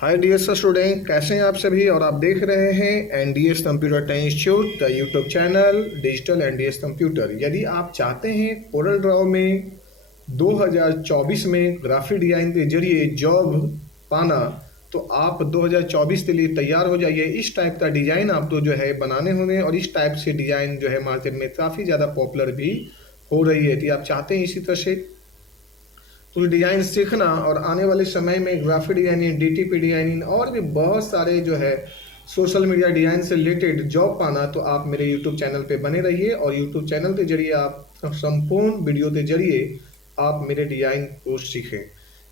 Hi dear student, कैसे हैं आप सभी। और आप देख रहे हैं NDS computer institute the YouTube channel digital NDS computer. यदि आप चाहते हैं कोरल ड्रॉ में 2024 में ग्राफिक डिजाइन के जरिए जॉब पाना, तो आप 2024 के लिए तैयार हो जाइए। इस टाइप का डिजाइन आपको जो है बनाने होंगे और इस टाइप से डिजाइन जो है मार्केट में काफ़ी ज़्यादा पॉपुलर भी हो रही है। यदि आप चाहते हैं इसी तरह से तो डिजाइन सीखना और आने वाले समय में ग्राफिक डिजाइनिंग, डीटीपी डिजाइनिंग और भी बहुत सारे जो है सोशल मीडिया डिजाइन से रिलेटेड जॉब पाना, तो आप मेरे यूट्यूब चैनल पे बने रहिए। और यूट्यूब चैनल के जरिए आप संपूर्ण वीडियो के जरिए आप मेरे डिजाइन को सीखें।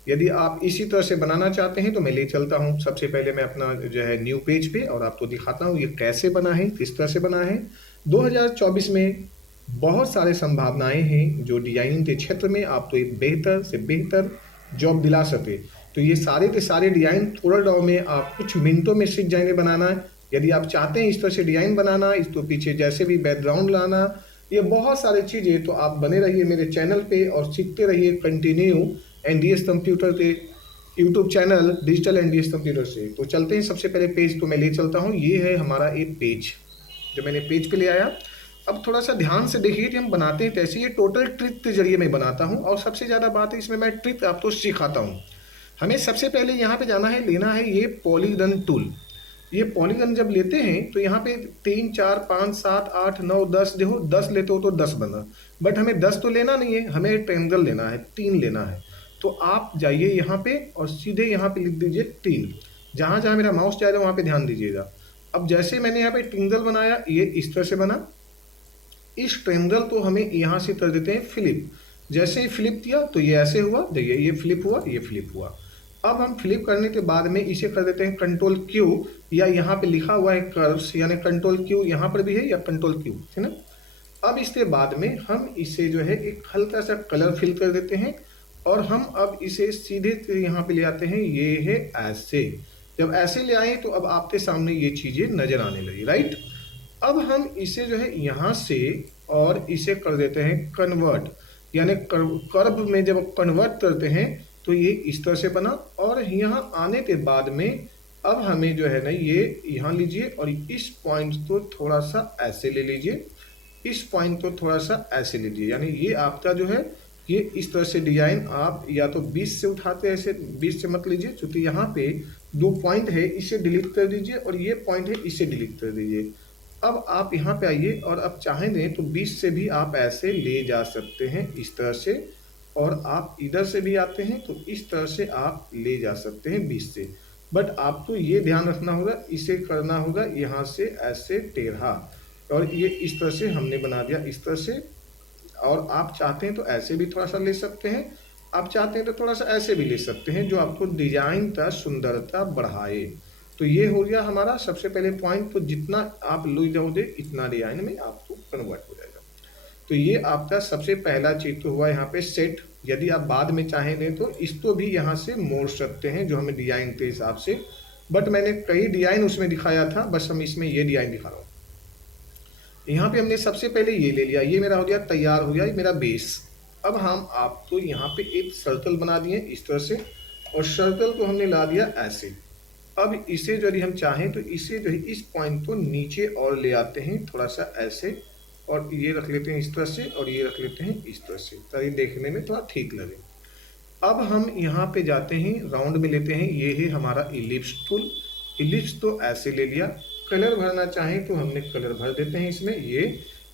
यदि आप इसी तरह से बनाना चाहते हैं तो मैं ले चलता हूँ। सबसे पहले मैं अपना जो है न्यू पेज पे और आपको दिखाता हूँ ये कैसे बना है, किस तरह से बना है। 2024 में बहुत सारे संभावनाएं हैं जो डिजाइनिंग के क्षेत्र में आपको एक बेहतर से बेहतर जॉब दिला सके। तो ये सारे के सारे डिजाइन कोरल ड्रॉ में आप कुछ मिनटों में सीख जाएंगे बनाना। यदि आप चाहते हैं इस तरह से डिजाइन बनाना, इसको पीछे जैसे भी बैकग्राउंड लाना, ये बहुत सारी चीज़ें, तो आप बने रहिए मेरे चैनल पे और सीखते रहिए कंटिन्यू एनडीएस कंप्यूटर के YouTube channel digital NDS computer से। तो चलते हैं, सबसे पहले पेज तो मैं ले चलता हूँ। ये है हमारा एक पेज जो मैंने पेज पे ले आया। अब थोड़ा सा ध्यान से देखिए कि हम बनाते हैं कैसे। ये टोटल ट्रिक के जरिए मैं बनाता हूँ और सबसे ज़्यादा बात है इसमें मैं ट्रिक आपको सिखाता हूँ। हमें सबसे पहले यहाँ पे जाना है, लेना है ये पॉलीगन टूल। ये पॉलीगन जब लेते हैं तो यहाँ पे 3 4 5 7 8 9 10, देखो 10 लेते हो तो 10 बना, बट हमें 10 तो लेना नहीं है, हमें ट्रायंगल लेना है, 3 लेना है। तो आप जाइए यहाँ पे और सीधे यहाँ पे लिख दीजिए 3। जहाँ जहाँ मेरा माउस जाएगा वहाँ पे ध्यान दीजिएगा। अब जैसे मैंने यहाँ पे ट्रायंगल बनाया, ये इस तरह से बना। इस ट्रायंगल को हमें यहाँ से कर देते हैं फ्लिप। जैसे ही फ्लिप किया तो ये ऐसे हुआ, देखिए ये फ्लिप हुआ, ये फ्लिप हुआ। अब हम फ्लिप करने के बाद में इसे कर देते हैं कंट्रोल क्यू, या यहाँ पे लिखा हुआ है कर्व्स, यानी कंट्रोल क्यू यहाँ पर भी है, या कंट्रोल क्यू, है ना। अब इसके बाद में हम इसे जो है एक हल्का सा कलर फिल कर देते हैं और हम अब इसे सीधे यहाँ पे ले आते हैं। ये है ऐसे। जब ऐसे ले आए तो अब आपके सामने ये चीजें नजर आने लगी, राइट। अब हम इसे जो है यहाँ से और इसे कर देते हैं कन्वर्ट, यानी कर्व में जब कन्वर्ट करते हैं तो ये इस तरह से बना। और यहाँ आने के बाद में अब हमें जो है ना ये यहाँ लीजिए और इस पॉइंट को थोड़ा सा ऐसे ले लीजिए, इस पॉइंट को थोड़ा सा ऐसे लीजिए, यानी ये आपका जो है ये इस तरह से डिजाइन आप या तो 20 से उठाते हैं, ऐसे 20 से मत लीजिए क्योंकि यहाँ पे 2 पॉइंट है, इसे डिलीट कर दीजिए और ये पॉइंट है, इसे डिलीट कर दीजिए। अब आप यहाँ पे आइए और अब चाहें तो 20 से भी आप ऐसे ले जा सकते हैं इस तरह से, और आप इधर से भी आते हैं तो इस तरह से आप ले जा सकते हैं 20 से। बट आपको ये ध्यान रखना होगा, इसे करना होगा यहाँ से ऐसे टेढ़ा, और ये इस तरह से हमने बना दिया इस तरह से। और आप चाहते हैं तो ऐसे भी थोड़ा सा ले सकते हैं, आप चाहते हैं तो थोड़ा सा ऐसे भी ले सकते हैं, जो आपको डिजाइन का सुंदरता बढ़ाए। तो ये हो गया हमारा सबसे पहले पॉइंट। तो जितना आप ले जाओगे इतना डिजाइन में आपको कन्वर्ट हो जाएगा। तो ये आपका सबसे पहला चीज तो हुआ यहाँ पे सेट। यदि आप बाद में चाहेंगे तो इसको भी यहाँ से मोड़ सकते हैं जो हमें डिजाइन के हिसाब से, बट मैंने कई डिजाइन उसमें दिखाया था, बस हम इसमें ये डिजाइन दिखा रहा हूँ। यहाँ पे हमने सबसे पहले ये ले लिया, ये मेरा हो गया तैयार, हो गया ये मेरा बेस। अब हम आपको यहाँ पे एक सर्कल बना दिए इस तरह से, और सर्कल को हमने ला दिया ऐसे। अब इसे यदि हम चाहें तो इसे जो है इस पॉइंट को नीचे और ले आते हैं थोड़ा सा ऐसे, और ये रख लेते हैं इस तरह से, और ये रख लेते हैं इस तरह से, ताकि देखने में थोड़ा ठीक लगे। अब हम यहाँ पे जाते हैं राउंड में लेते हैं, ये है हमारा इलिप्स टूल। इलिप्स तो ऐसे ले लिया। कलर भरना चाहें तो हमने कलर भर देते हैं इसमें, ये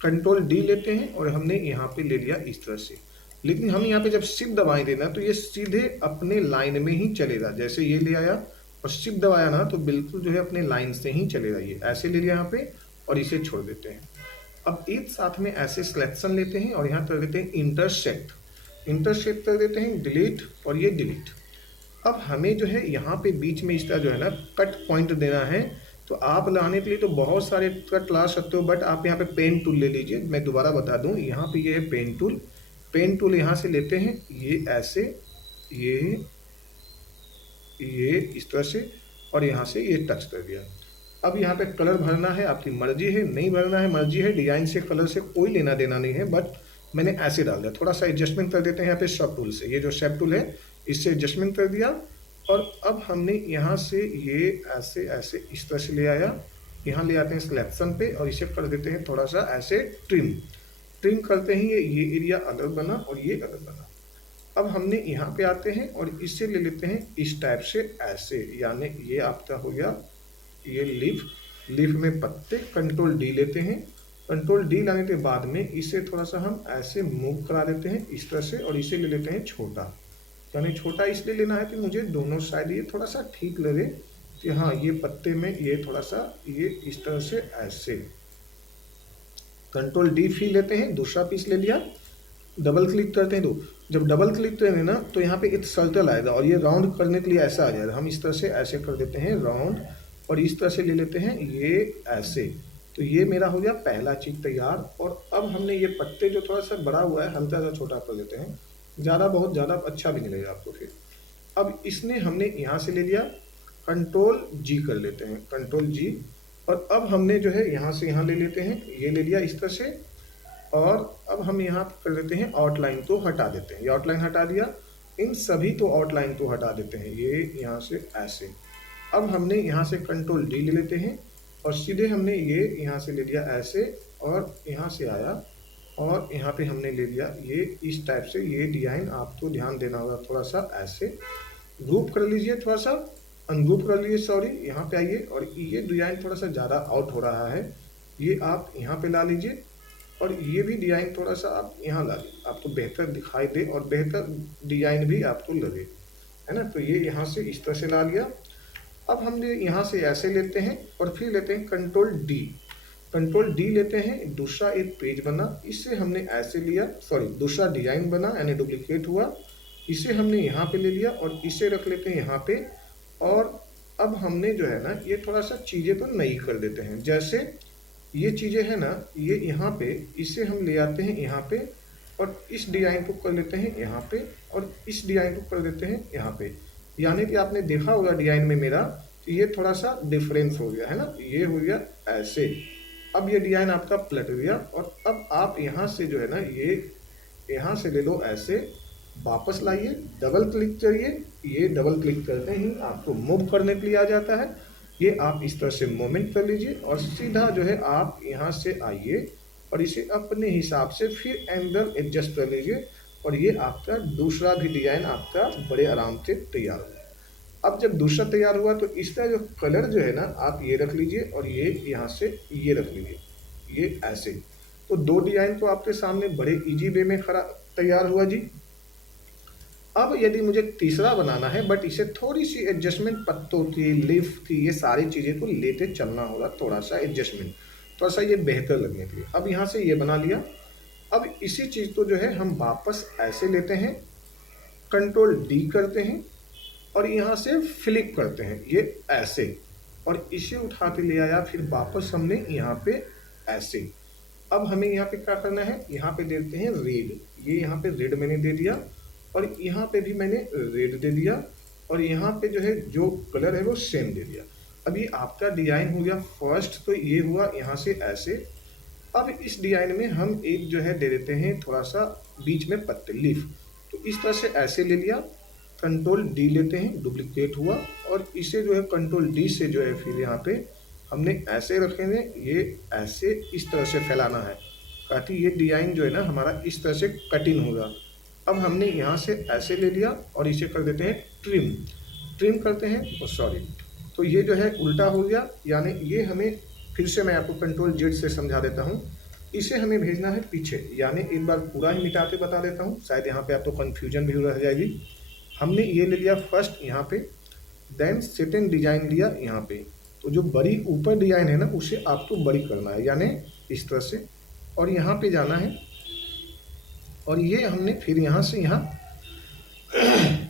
कंट्रोल डी लेते हैं और हमने यहाँ पे ले लिया इस तरह से। लेकिन हम यहाँ पे जब शिफ्ट दबाएंगे ना तो ये सीधे अपने लाइन में ही चलेगा। जैसे ये ले आया और शिफ्ट दबाया ना तो बिल्कुल जो है अपने लाइन से ही चलेगा। ये ऐसे ले लिया यहाँ पे और इसे छोड़ देते हैं। अब एक साथ में ऐसे सिलेक्शन लेते हैं और यहाँ कर देते हैं इंटरसेक्ट। इंटरसेक्ट कर देते हैं डिलीट, और ये डिलीट। अब हमें जो है यहाँ पे बीच में इसका जो है ना कट पॉइंट देना है। तो आप लाने के लिए तो बहुत सारे कट ला सकते हो, बट आप यहाँ पे पेन टूल ले लीजिए। मैं दोबारा बता दूँ, यहाँ पे ये है पेन टूल। पेन टूल यहाँ से लेते हैं, ये ऐसे, ये इस तरह से, और यहाँ से ये टच कर दिया। अब यहाँ पे कलर भरना है, आपकी मर्जी है, नहीं भरना है मर्जी है, डिजाइन से कलर से कोई लेना देना नहीं है, बट मैंने ऐसे डाल दिया। थोड़ा सा एडजस्टमेंट कर देते हैं यहाँ पे शेप टूल से, ये जो शेप टूल है इससे एडजस्टमेंट कर दिया। और अब हमने यहाँ से ये ऐसे ऐसे इस तरह से ले आया, यहाँ ले आते हैं सिलेक्शन पे और इसे कर देते हैं थोड़ा सा ऐसे ट्रिम। ट्रिम करते ही ये एरिया अलग बना और ये अलग बना। अब हमने यहाँ पे आते हैं और इसे ले लेते हैं इस टाइप से ऐसे, यानी ये आपका हो गया ये लीफ। लीफ में पत्ते, कंट्रोल डी लेते हैं। कंट्रोल डी लाने के बाद में इसे थोड़ा सा हम ऐसे मूव करा देते हैं इस तरह से और इसे ले लेते हैं छोटा। यानी छोटा इसलिए लेना है कि मुझे दोनों साइड ये थोड़ा सा ठीक लगे कि हाँ ये पत्ते में ये थोड़ा सा ये इस तरह से ऐसे। कंट्रोल डी फिर लेते हैं, दूसरा पीस ले लिया, डबल क्लिक करते हैं। तो जब डबल क्लिक करेंगे ना तो यहाँ पे एक सर्कल आएगा और ये राउंड करने के लिए ऐसा आ जाएगा। हम इस तरह से ऐसे कर देते हैं राउंड और इस तरह से ले लेते हैं ये ऐसे। तो ये मेरा हो गया पहला चीज तैयार। और अब हमने ये पत्ते जो थोड़ा सा बड़ा हुआ है हल्का सा छोटा कर देते हैं, ज़्यादा बहुत ज़्यादा अच्छा भी नहीं लगेगा आपको। फिर अब इसने हमने यहाँ से ले लिया, कंट्रोल जी कर लेते हैं, कंट्रोल जी। और अब हमने जो है यहाँ से यहाँ ले लेते हैं, ये ले लिया इस तरह से। और अब हम यहाँ कर देते हैं आउटलाइन तो हटा देते हैं, ये आउटलाइन हटा दिया। इन सभी तो आउटलाइन तो हटा देते हैं, ये यहाँ से ऐसे। अब हमने यहाँ से कंट्रोल डी ले लेते हैं और सीधे हमने ये यहाँ से ले लिया ऐसे और यहाँ से आया और यहाँ पे हमने ले लिया ये इस टाइप से। ये डिजाइन आपको ध्यान देना होगा, थोड़ा सा ऐसे ग्रुप कर लीजिए, थोड़ा सा अनग्रुप कर लीजिए, सॉरी। यहाँ पे आइए और ये डिजाइन थोड़ा सा ज़्यादा आउट हो रहा है, ये आप यहाँ पे ला लीजिए। और ये भी डिजाइन थोड़ा सा आप यहाँ ला लीजिए, आपको बेहतर दिखाई दे और बेहतर डिजाइन भी आपको लगे, है ना। तो ये यहाँ से इस तरह से ला लिया। अब हमने यहाँ से ऐसे लेते हैं और फिर लेते हैं कंट्रोल डी। कंट्रोल डी लेते हैं, दूसरा एक पेज बना, इससे हमने ऐसे लिया, सॉरी दूसरा डिजाइन बना यानी डुप्लीकेट हुआ, इसे हमने यहाँ पे ले लिया और इसे रख लेते हैं यहाँ पे। और अब हमने जो है ना ये थोड़ा सा चीज़ें तो नई कर देते हैं, जैसे ये चीज़ें है ना ये यहाँ पे, इसे हम ले आते हैं यहाँ पे और इस डिजाइन को कर लेते हैं यहाँ पे और इस डिजाइन को कर देते हैं यहाँ पे। यानी कि आपने देखा होगा डिजाइन में मेरा तो ये थोड़ा सा डिफरेंस हो गया है ना, ये हो गया ऐसे। अब ये डिजाइन आपका पलट गया और अब आप यहाँ से जो है ना ये यहाँ से ले लो ऐसे, वापस लाइए, डबल क्लिक करिए, ये डबल क्लिक करते ही आपको मूव करने के लिए आ जाता है। ये आप इस तरह से मूवमेंट कर लीजिए और सीधा जो है आप यहाँ से आइए और इसे अपने हिसाब से फिर एंगल एडजस्ट कर लीजिए और ये आपका दूसरा भी डिजाइन आपका बड़े आराम से तैयार हो। अब जब दूसरा तैयार हुआ तो इसका जो कलर जो है ना आप ये रख लीजिए और ये यहाँ से ये रख लीजिए, ये ऐसे। तो दो डिजाइन तो आपके सामने बड़े इजी वे में खड़ा तैयार हुआ जी। अब यदि मुझे तीसरा बनाना है बट इसे थोड़ी सी एडजस्टमेंट, पत्तों की, लीफ की, ये सारी चीज़ें को लेते चलना होगा, थोड़ा सा एडजस्टमेंट, थोड़ा सा ये बेहतर लगने के लिए। अब यहाँ से ये बना लिया। अब इसी चीज़ को जो है हम वापस ऐसे लेते हैं, कंट्रोल डी करते हैं और यहाँ से फ्लिप करते हैं ये ऐसे और इसे उठा के ले आया, फिर वापस हमने यहाँ पे ऐसे। अब हमें यहाँ पे क्या करना है, यहाँ पे देते हैं रेड, ये यहाँ पे रेड मैंने दे दिया और यहाँ पे भी मैंने रेड दे दिया और यहाँ पे जो है जो कलर है वो सेम दे दिया। अब ये आपका डिजाइन हो गया फर्स्ट, तो ये हुआ यहाँ से ऐसे। अब इस डिजाइन में हम एक जो है दे देते हैं थोड़ा सा बीच में पत्ते, लीफ, तो इस तरह से ऐसे ले लिया, कंट्रोल डी लेते हैं, डुप्लीकेट हुआ और इसे जो है कंट्रोल डी से जो है फिर यहाँ पे हमने ऐसे रखेंगे, ये ऐसे इस तरह से फैलाना है ताकि ये डिजाइन जो है ना हमारा इस तरह से कटिंग होगा। अब हमने यहाँ से ऐसे ले लिया और इसे कर देते हैं ट्रिम, ट्रिम करते हैं, सॉरी, तो ये जो है उल्टा हो गया। यानी ये हमें फिर से मैं आपको कंट्रोल जेड से समझा देता हूँ, इसे हमें भेजना है पीछे, यानी एक बार पूरा ही मिटा के बता देता हूँ, शायद यहाँ पे आपको कन्फ्यूजन भी रह जाएगी। हमने ये ले लिया फर्स्ट यहाँ पे, देन सेकेंड डिजाइन लिया यहाँ पे, तो जो बड़ी ऊपर डिजाइन है ना उसे आपको बड़ी करना है, यानी इस तरह से, और यहाँ पे जाना है और ये हमने फिर यहाँ से यहाँ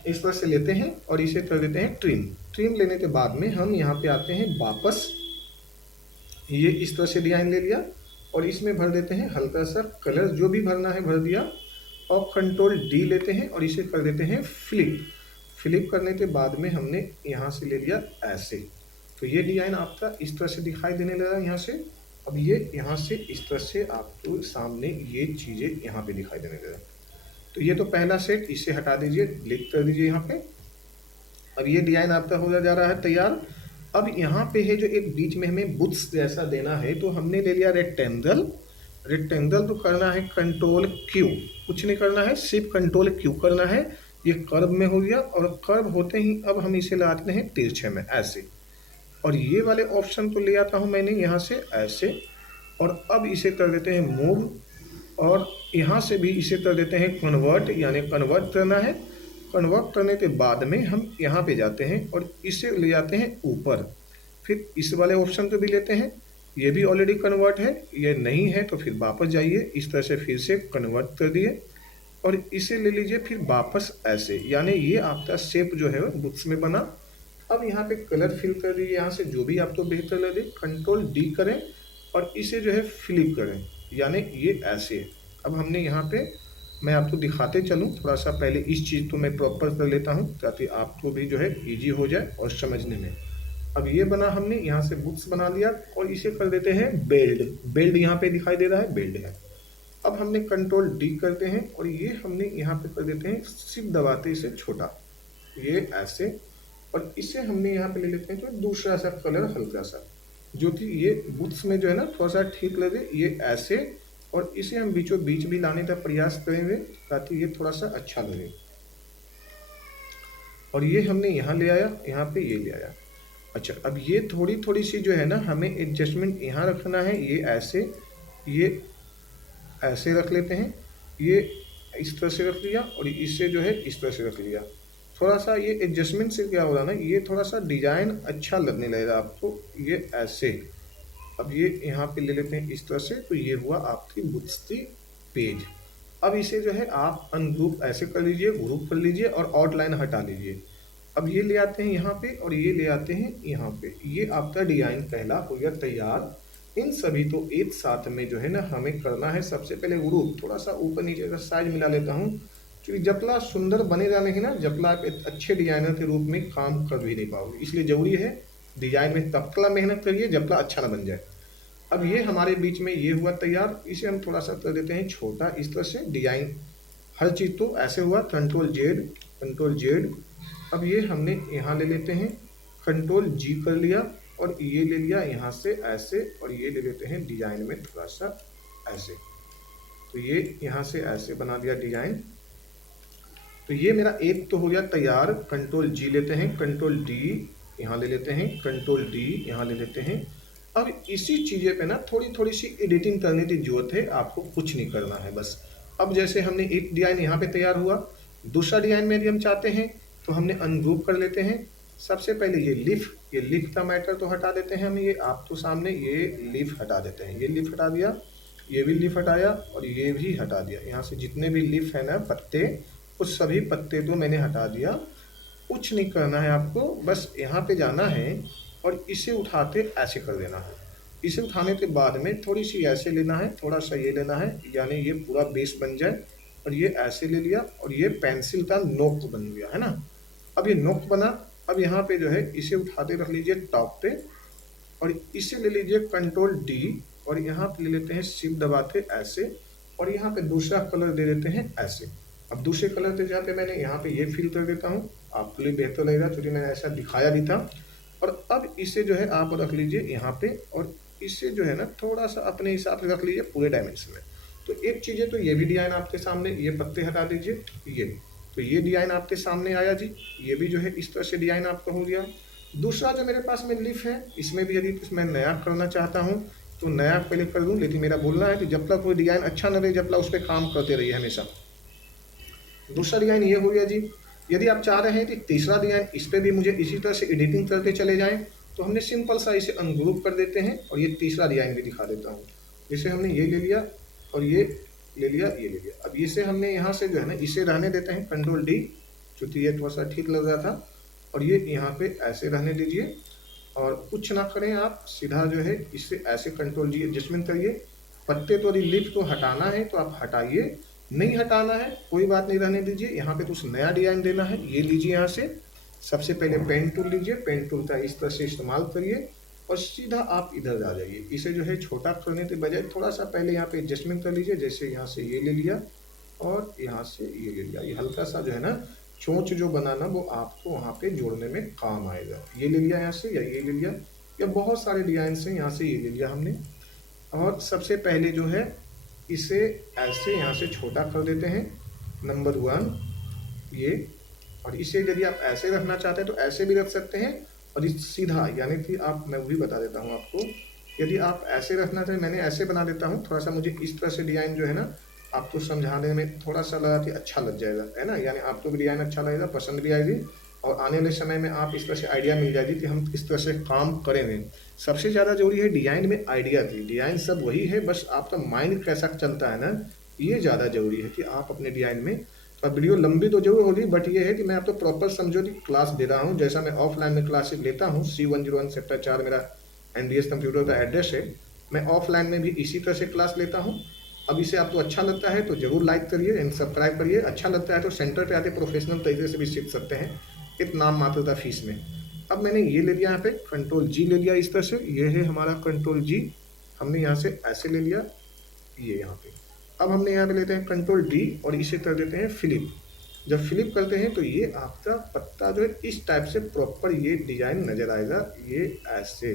इस तरह से लेते हैं और इसे कर देते हैं ट्रिम। ट्रिम लेने के बाद में हम यहाँ पे आते हैं वापस, ये इस तरह से डिजाइन ले लिया और इसमें भर देते हैं हल्का सा कलर, जो भी भरना है भर दिया और कंट्रोल डी लेते हैं और इसे कर देते हैं फ्लिप। फ्लिप करने के बाद में हमने यहाँ से ले लिया ऐसे, तो ये डिजाइन आपका इस तरह से दिखाई देने लगा यहाँ से। अब ये यहाँ से इस तरह से आपको सामने ये चीज़ें यहाँ पे दिखाई देने लगा। तो ये तो पहला सेट, इसे हटा दीजिए, क्लिक कर दीजिए यहाँ पे अब ये डिजाइन आपका हो जा रहा है तैयार। अब यहाँ पे है जो एक बीच में हमें बुक्स जैसा देना है, तो हमने ले लिया रेक्टेंगल। रेक्टेंगल तो करना है कंट्रोल क्यू, कुछ नहीं करना है, सिर्फ कंट्रोल क्यू करना है। ये कर्व में हो गया, और कर्व होते ही अब हम इसे लाते हैं तिरछे में ऐसे। और ये वाले ऑप्शन तो ले आता हूँ मैंने यहाँ से ऐसे, और अब इसे कर देते हैं मूव, और यहाँ से भी इसे कर देते हैं कन्वर्ट, यानी कन्वर्ट करना है। कन्वर्ट करने के बाद में हम यहाँ पे जाते हैं और इसे ले जाते हैं ऊपर। फिर इस वाले ऑप्शन को भी लेते हैं, ये भी ऑलरेडी कन्वर्ट है, ये नहीं है तो फिर वापस जाइए, इस तरह से फिर से कन्वर्ट कर दिए, और इसे ले लीजिए फिर वापस ऐसे, यानी ये आपका शेप जो है बुक्स में बना। अब यहाँ पे कलर फिल कर दीजिए, यहाँ से जो भी आपको बेहतर लगे, कंट्रोल डी करें और इसे जो है फ्लिप करें, यानी ये ऐसे। अब हमने यहाँ पे, मैं आपको दिखाते चलूँ थोड़ा सा, पहले इस चीज़ को मैं प्रॉपर कर लेता हूँ ताकि आपको भी जो है इजी हो जाए और समझने में। अब ये बना, हमने यहाँ से बुक्स बना लिया, और इसे कर देते हैं बेल्ड। बेल्ड यहाँ पे दिखाई दे रहा है, बेल्ड है। अब हमने कंट्रोल डी करते हैं, और ये हमने यहाँ पे कर देते हैं सिर्फ दबाते इसे छोटा, ये ऐसे। और इसे हमने यहाँ पे ले लेते हैं जो दूसरा सा कलर हल्का सा, जो कि ये बुक्स में जो है ना थोड़ा सा ठीक लगे, ये ऐसे। और इसे हम बीचों बीच भी लाने का प्रयास करेंगे ताकि ये थोड़ा सा अच्छा लगे। और ये हमने यहाँ ले आया, यहाँ पे ये ले आया। अच्छा, अब ये थोड़ी थोड़ी सी जो है ना हमें एडजस्टमेंट यहाँ रखना है, ये ऐसे, ये ऐसे रख लेते हैं, ये इस तरह से रख लिया, और इससे जो है इस तरह से रख लिया। थोड़ा सा ये एडजस्टमेंट से क्या हो रहा है ना, ये थोड़ा सा डिजाइन अच्छा लगने लगेगा आपको, ये ऐसे। अब ये यहाँ पे ले लेते हैं इस तरह से, तो ये हुआ आपकी बुक्स की पेज। अब इसे जो है आप अनग्रुप ऐसे कर लीजिए, ग्रुप कर लीजिए और आउटलाइन हटा लीजिए। अब ये ले आते हैं यहाँ पे, और ये ले आते हैं यहाँ पे, ये आपका डिजाइन पहला हो गया तैयार। इन सभी तो एक साथ में जो है ना हमें करना है। सबसे पहले ग्रुप थोड़ा सा ऊपर नीचे का साइज मिला लेता हूँ, क्योंकि जपला सुंदर बनेगा नहीं ना, जपला आप एक अच्छे डिजाइनर के रूप में काम कर भी नहीं पाओगे, इसलिए जरूरी है डिजाइन में तबकला मेहनत करिए, जपला अच्छा ना बन जाए। अब ये हमारे बीच में ये हुआ तैयार, इसे हम थोड़ा सा कर देते हैं छोटा, इस तरह से डिजाइन हर चीज़ तो ऐसे हुआ, कंट्रोल जेड, कंट्रोल जेड। अब ये हमने यहाँ ले लेते हैं, कंट्रोल जी कर लिया, और ये ले लिया यहाँ से ऐसे, और ये ले लेते हैं डिजाइन में थोड़ा सा ऐसे, तो ये यहाँ से ऐसे बना दिया डिजाइन। तो ये मेरा एक तो हो गया तैयार। कंट्रोल जी लेते हैं, कंट्रोल डी यहाँ ले लेते हैं, कंट्रोल डी यहाँ ले लेते हैं। अब इसी चीज़ें पे ना थोड़ी थोड़ी सी एडिटिंग करने की जरूरत है, आपको कुछ नहीं करना है बस। अब जैसे हमने एक डिजाइन यहाँ पे तैयार हुआ, दूसरा डिजाइन में भी हम चाहते हैं तो हमने अनग्रुप कर लेते हैं। सबसे पहले ये लिफ का मैटर तो हटा देते हैं हम, ये आप तो सामने ये लिफ हटा देते हैं, ये लिफ हटा दिया, ये भी लिफ हटाया, और ये भी हटा दिया। यहाँ से जितने भी लिफ है ना पत्ते, उस सभी पत्ते तो मैंने हटा दिया। कुछ नहीं करना है आपको, बस यहाँ पे जाना है और इसे उठाते ऐसे कर देना है। इसे उठाने के बाद में थोड़ी सी ऐसे लेना है, थोड़ा सा ये लेना है, यानी ये पूरा बेस बन जाए। और ये ऐसे ले लिया, और ये पेंसिल का नोक बन गया है ना। अब ये नोक बना, अब यहाँ पे जो है इसे उठाते रख लीजिए टॉप पे, और इसे ले लीजिए कंट्रोल डी, और यहाँ पे ले लेते हैं शिफ्ट दबाते ऐसे, और यहाँ पे दूसरा कलर दे देते हैं ऐसे। अब दूसरे कलर के जहाँ पे मैंने यहाँ पे ये फिल कर देता हूँ, आपके लिए बेहतर लगेगा क्योंकि मैंने ऐसा दिखाया भी था। और अब इसे जो है आप रख लीजिए यहाँ पे, और इसे जो है ना थोड़ा सा अपने हिसाब से रख लीजिए पूरे डायमेंशन में। तो एक चीज़ है, तो ये भी डिजाइन आपके सामने, ये पत्ते हटा दीजिए, ये तो ये डिजाइन आपके सामने आया जी। ये भी जो है इस तरह से डिजाइन आपका हो गया। दूसरा जो मेरे पास में लिफ है, इसमें भी यदि कुछ मैं नया करना चाहता हूँ तो नया पहले कर दूँ, लेकिन मेरा बोलना है कि जब तक कोई डिजाइन अच्छा न रहे, जब तक उस पर काम करते रहिए हमेशा। दूसरा डिजाइन ये हो गया जी। यदि आप चाह रहे हैं कि तीसरा डिजाइन इस पर भी मुझे इसी तरह से एडिटिंग करते चले जाएं, तो हमने सिंपल सा इसे अनग्रुप कर देते हैं, और ये तीसरा डिजाइन भी दिखा देता हूँ। जैसे हमने ये ले लिया, और ये ले लिया, ये ले लिया। अब इसे हमने यहाँ से जो है ना इसे रहने देते हैं कंट्रोल डी, क्योंकि ये थोड़ा सा ठीक लग रहा था। और ये यहाँ पे ऐसे रहने दीजिए, और कुछ ना करें आप, सीधा जो है इससे ऐसे कंट्रोल डी एडजस्टमेंट करिए। पत्ते तो लिफ को हटाना है तो आप हटाइए, नहीं हटाना है कोई बात नहीं, रहने दीजिए। यहाँ पे कुछ नया डिजाइन देना है, ये लीजिए यहाँ से। सबसे पहले पेन टूल लीजिए, पेन टूल का इस तरह से इस्तेमाल करिए, और सीधा आप इधर आ जाइए। इसे जो है छोटा करने के बजाय थोड़ा सा पहले यहाँ पे एडजस्टमेंट कर लीजिए। जैसे यहाँ से ये ले लिया, और यहाँ से ये ले लिया, ये हल्का सा जो है ना चोंच जो बनाना वो आपको वहाँ पे जोड़ने में काम आएगा। ये ले लिया यहाँ से या ये ले लिया, या बहुत सारे डिजाइन हैं, यहाँ से ये ले लिया हमने। और सबसे पहले जो है इसे ऐसे यहाँ से छोटा कर देते हैं, नंबर 1 ये। और इसे यदि आप ऐसे रखना चाहते हैं तो ऐसे भी रख सकते हैं, और इस सीधा यानी कि आप, मैं वही बता देता हूँ आपको, यदि आप ऐसे रखना चाहें, मैंने ऐसे बना देता हूँ, थोड़ा सा मुझे इस तरह से डिजाइन जो है ना आपको समझाने में थोड़ा सा लगा कि अच्छा लग जाएगा, है ना, यानी आपको भी डिजाइन अच्छा लगेगा, पसंद भी आएगी, और आने वाले समय में आप इस तरह से आइडिया मिल जाएगी कि हम किस तरह से काम करेंगे। सबसे ज़्यादा जरूरी है डिजाइन में आइडिया थी, डिजाइन सब वही है, बस आपका माइंड कैसा चलता है ना, ये ज़्यादा जरूरी है कि आप अपने डिजाइन में। तो वीडियो लंबी तो जरूर होगी, बट ये है कि मैं आपको प्रॉपर समझो कि क्लास दे रहा हूँ, जैसा मैं ऑफलाइन में क्लासेस लेता हूँ। C101 सेक्टर 4 मेरा NDS कंप्यूटर का एड्रेस है। मैं ऑफलाइन में भी इसी तरह से क्लास लेता हूँ। अब इसे आपको अच्छा लगता है तो जरूर लाइक करिए एंड सब्सक्राइब करिए। अच्छा लगता है तो सेंटर पे आके प्रोफेशनल तरीके से भी सीख सकते हैं, एक नाम मात्रता फीस में। अब मैंने ये ले लिया यहाँ पे, Ctrl+G ले लिया इस तरह से, ये है हमारा Ctrl+G, हमने यहाँ से ऐसे ले लिया ये यहाँ पे। अब हमने यहाँ पे लेते हैं Ctrl+D और इसे कर देते हैं फ्लिप। जब फ्लिप करते हैं तो ये आपका पत्ता जो है इस टाइप से प्रॉपर ये डिजाइन नजर आएगा, ये ऐसे,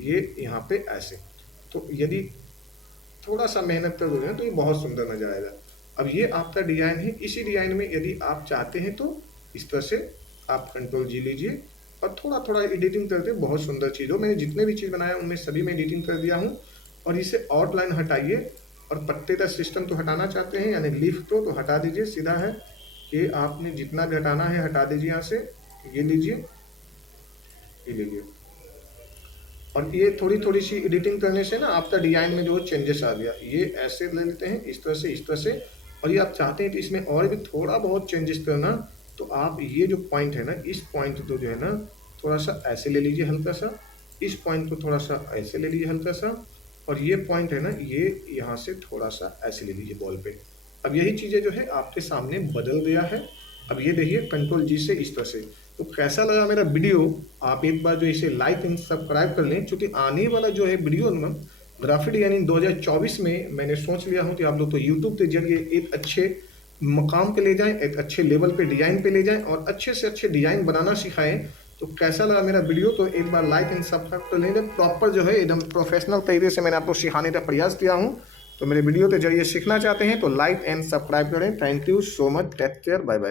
ये यहाँ पे ऐसे। तो यदि थोड़ा सा मेहनत कर दोगे तो ये बहुत सुंदर नजर आएगा। अब ये आपका डिजाइन है, इसी डिजाइन में यदि आप चाहते हैं तो इस तरह से आप Ctrl+G लीजिए और थोड़ा थोड़ा एडिटिंग करते बहुत सुंदर चीज़ हो। मैंने जितने भी चीज़ बनाया उनमें सभी में एडिटिंग कर दिया हूँ। और इसे आउटलाइन हटाइए, और पत्ते का सिस्टम तो हटाना चाहते हैं यानी लीफ तो हटा दीजिए, सीधा है ये, आपने जितना भी हटाना है हटा दीजिए यहाँ से। ये लीजिए, ये लीजिए, और ये थोड़ी थोड़ी सी एडिटिंग करने से ना आपका डिजाइन में जो चेंजेस आ गया। ये ऐसे ले लेते हैं इस तरह से, इस तरह से। और ये आप चाहते हैं कि इसमें और भी थोड़ा बहुत चेंजेस करना, तो आप ये जो पॉइंट है ना, इस पॉइंट को जो है ना थोड़ा सा ऐसे ले लीजिए हल्का सा, इस पॉइंट को थोड़ा सा ऐसे ले लीजिए हल्का सा, और ये पॉइंट है ना ये यहाँ से थोड़ा सा ऐसे ले लीजिए बॉल पे। अब यही चीज़ें जो है आपके सामने बदल गया है। अब ये देखिए Ctrl+G से इस तरह से। तो कैसा लगा मेरा वीडियो, आप एक बार जो इसे लाइक एंड सब्सक्राइब कर लें, क्योंकि आने वाला जो है वीडियो में ग्राफिक डिजाइनिंग 2024 में मैंने सोच लिया हूँ कि आप लोग तो यूट्यूब के जरिए एक अच्छे मकाम पे ले जाएं, एक अच्छे लेवल पे डिजाइन पे ले जाएं और अच्छे से अच्छे डिजाइन बनाना सिखाएं। तो कैसा लगा मेरा वीडियो, तो एक बार लाइक एंड सब्सक्राइब कर लेंगे। प्रॉपर जो है एकदम प्रोफेशनल तरीके से मैंने आपको सिखाने का प्रयास किया हूँ। तो मेरे वीडियो के जरिए सीखना चाहते हैं तो लाइक एंड सब्सक्राइब करें। Thank you so much, take care, bye bye.